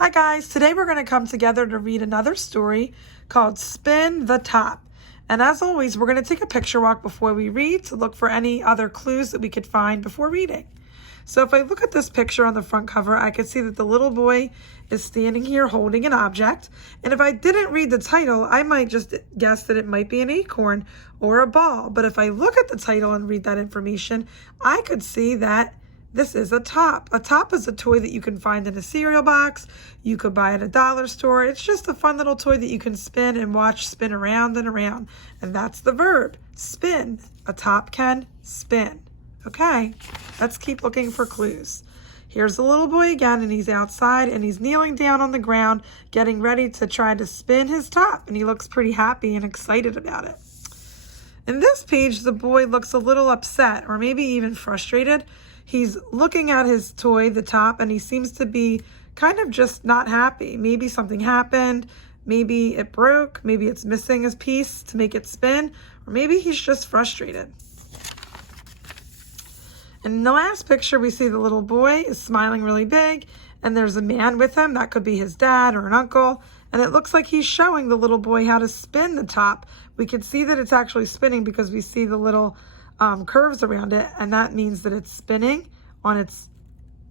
Hi guys, today we're going to come together to read another story called Spin the Top. And as always, we're going to take a picture walk before we read to look for any other clues that we could find before reading. So if I look at this picture on the front cover, I can see that the little boy is standing here holding an object. And if I didn't read the title, I might just guess that it might be an acorn or a ball. But if I look at the title and read that information, I could see that this is a top. A top is a toy that you can find in a cereal box. You could buy at a dollar store. It's just a fun little toy that you can spin and watch spin around and around. And that's the verb, spin. A top can spin. Okay, let's keep looking for clues. Here's the little boy again, and he's outside, and he's kneeling down on the ground, getting ready to try to spin his top. And he looks pretty happy and excited about it. In this page, the boy looks a little upset, or maybe even frustrated. He's looking at his toy, the top, and he seems to be kind of just not happy. Maybe something happened, maybe it broke, maybe it's missing a piece to make it spin, or maybe he's just frustrated. In the last picture, we see the little boy is smiling really big, and there's a man with him. That could be his dad or an uncle, and it looks like he's showing the little boy how to spin the top. We can see that it's actually spinning because we see the little curves around it, and that means that it's spinning on its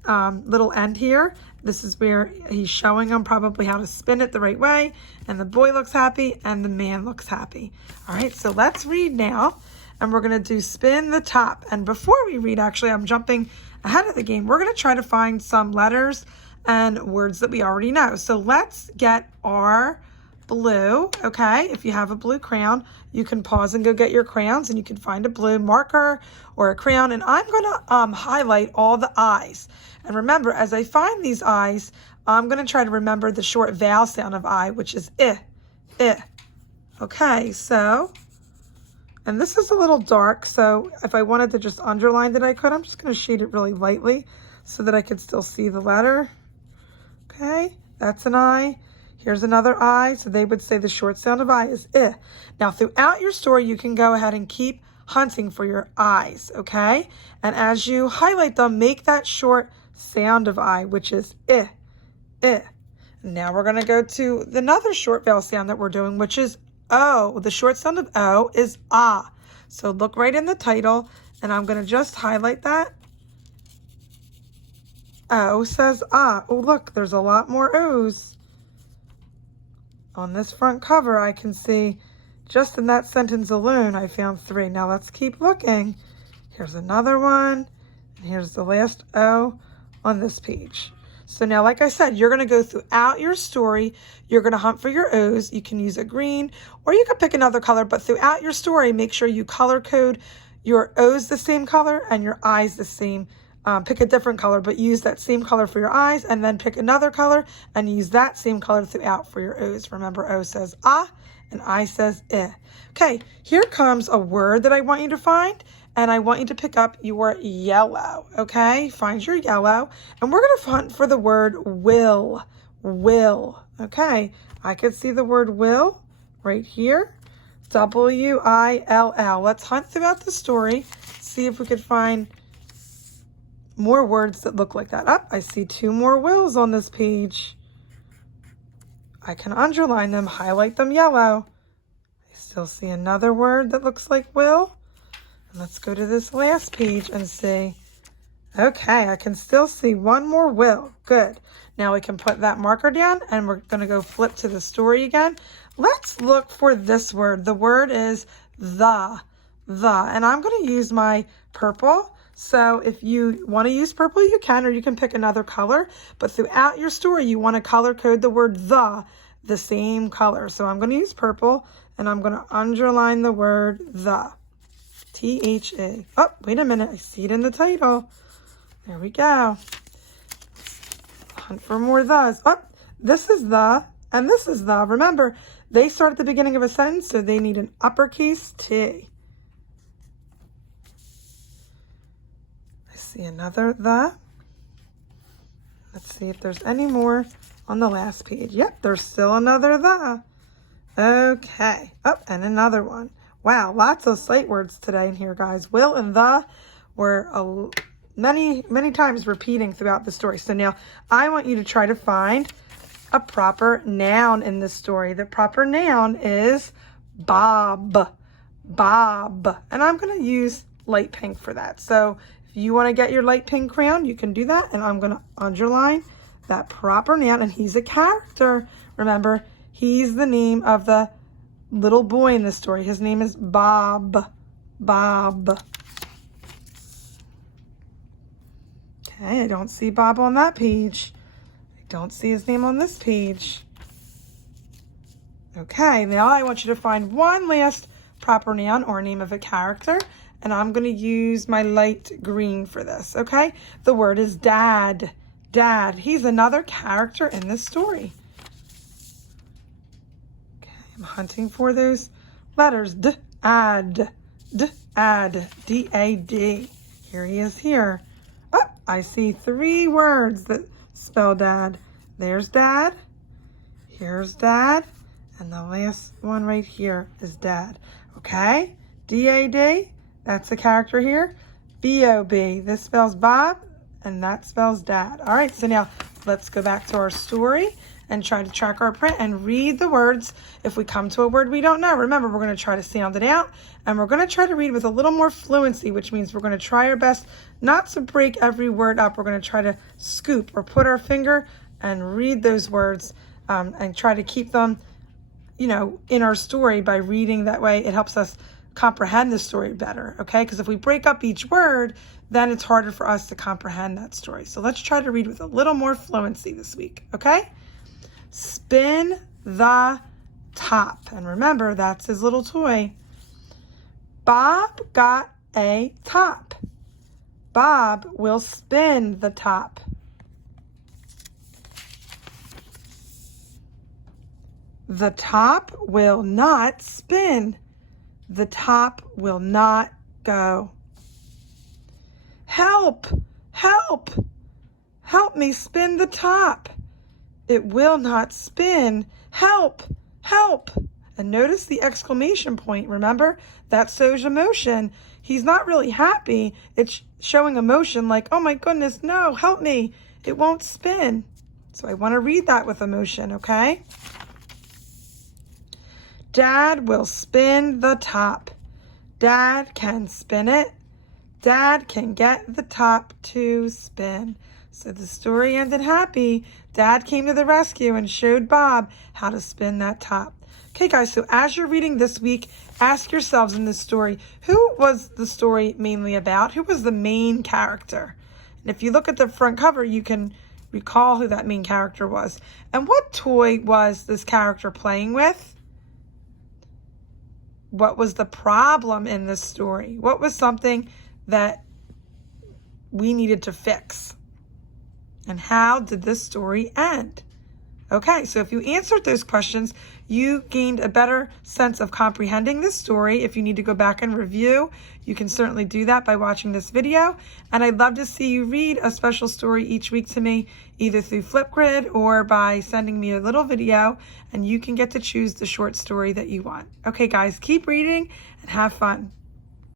little end here. This is where he's showing him probably how to spin it the right way, and the boy looks happy and the man looks happy. All right, so let's read now, and we're going to do spin the top. And before we read, actually, I'm jumping ahead of the game. We're going to try to find some letters and words that we already know. So let's get our blue, okay? If you have a blue crayon, you can pause and go get your crayons, and you can find a blue marker or a crayon. And I'm going to highlight all the I's. And remember, as I find these I's, I'm going to try to remember the short vowel sound of I, which is I. Okay, so, and this is a little dark, so if I wanted to just underline it, I could. I'm just going to shade it really lightly so that I could still see the letter. Okay, that's an I. Here's another I, so they would say the short sound of I is I. Now, throughout your story, you can go ahead and keep hunting for your I's, okay? And as you highlight them, make that short sound of I, which is I. Now we're going to go to another short vowel sound that we're doing, which is O. The short sound of O is ah. So look right in the title, and I'm going to just highlight that. O says ah. Oh, look, there's a lot more O's. On this front cover, I can see just in that sentence alone, I found 3. Now let's keep looking. Here's another one, and here's the last O on this page. So now, like I said, you're going to go throughout your story. You're going to hunt for your O's. You can use a green, or you can pick another color, but throughout your story, make sure you color code your O's the same color and your I's the same. Pick a different color, but use that same color for your I's, and then pick another color and use that same color throughout for your O's. Remember, O says ah, and I says I. Okay, here comes a word that I want you to find, and I want you to pick up your yellow, okay? Find your yellow, and we're going to hunt for the word will. Will, okay? I could see the word will right here, W-I-L-L. Let's hunt throughout the story, see if we could find more words that look like that. I see 2 more wills on this page. I can underline them, highlight them yellow. I still see another word that looks like will. And let's go to this last page and see. Okay, I can still see 1 more will. Good. Now we can put that marker down, and we're going to go flip to the story again. Let's look for this word. The word is the. And I'm going to use my purple. So if you want to use purple, you can, or you can pick another color. But throughout your story, you want to color code the word the same color. So I'm going to use purple, and I'm going to underline the word the. T-H-E. Oh, wait a minute. I see it in the title. There we go. Hunt for more thes. Oh, this is the, and this is the. Remember, they start at the beginning of a sentence, so they need an uppercase T. See another the. Let's see if there's any more on the last page. Yep, there's still another the. Okay. Oh, and another one. Wow, lots of sight words today in here, guys. Will and the were many times repeating throughout the story. So now I want you to try to find a proper noun in this story. The proper noun is Bob. Bob. And I'm going to use light pink for that. So if you want to get your light pink crayon, you can do that. And I'm going to underline that proper noun. And he's a character. Remember, he's the name of the little boy in the story. His name is Bob. Bob. Okay, I don't see Bob on that page. I don't see his name on this page. Okay, now I want you to find one last proper noun or name of a character, and I'm going to use my light green for this, okay? The word is Dad. Dad. He's another character in this story. Okay, I'm hunting for those letters. D-ad. D-ad. D-A-D. Here he is here. Oh, I see 3 words that spell Dad. There's Dad. Here's Dad. And the last one right here is Dad. Okay? D-A-D. That's the character here. B-O-B. This spells Bob, and that spells Dad. All right, so now let's go back to our story and try to track our print and read the words. If we come to a word we don't know, remember, we're going to try to sound it out, and we're going to try to read with a little more fluency, which means we're going to try our best not to break every word up. We're going to try to scoop or put our finger and read those words and try to keep them, you know, in our story by reading. That way it helps us comprehend the story better, okay? Because if we break up each word, then it's harder for us to comprehend that story. So let's try to read with a little more fluency this week, okay? Spin the top. And remember, that's his little toy. Bob got a top. Bob will spin the top. The top will not spin. The top will not go. Help! Help! Help me spin the top. It will not spin. Help! Help! And notice the exclamation point. Remember, that shows emotion. He's not really happy. It's showing emotion like, oh my goodness, no, help me. It won't spin. So I want to read that with emotion, okay? Dad will spin the top. Dad can spin it. Dad can get the top to spin. So the story ended happy. Dad came to the rescue and showed Bob how to spin that top. Okay, guys, so as you're reading this week, ask yourselves in this story, who was the story mainly about? Who was the main character? And if you look at the front cover, you can recall who that main character was. And what toy was this character playing with? What was the problem in this story? What was something that we needed to fix? And how did this story end? Okay, so if you answered those questions, you gained a better sense of comprehending this story. If you need to go back and review, you can certainly do that by watching this video. And I'd love to see you read a special story each week to me, either through Flipgrid or by sending me a little video, and you can get to choose the short story that you want. Okay, guys, keep reading and have fun.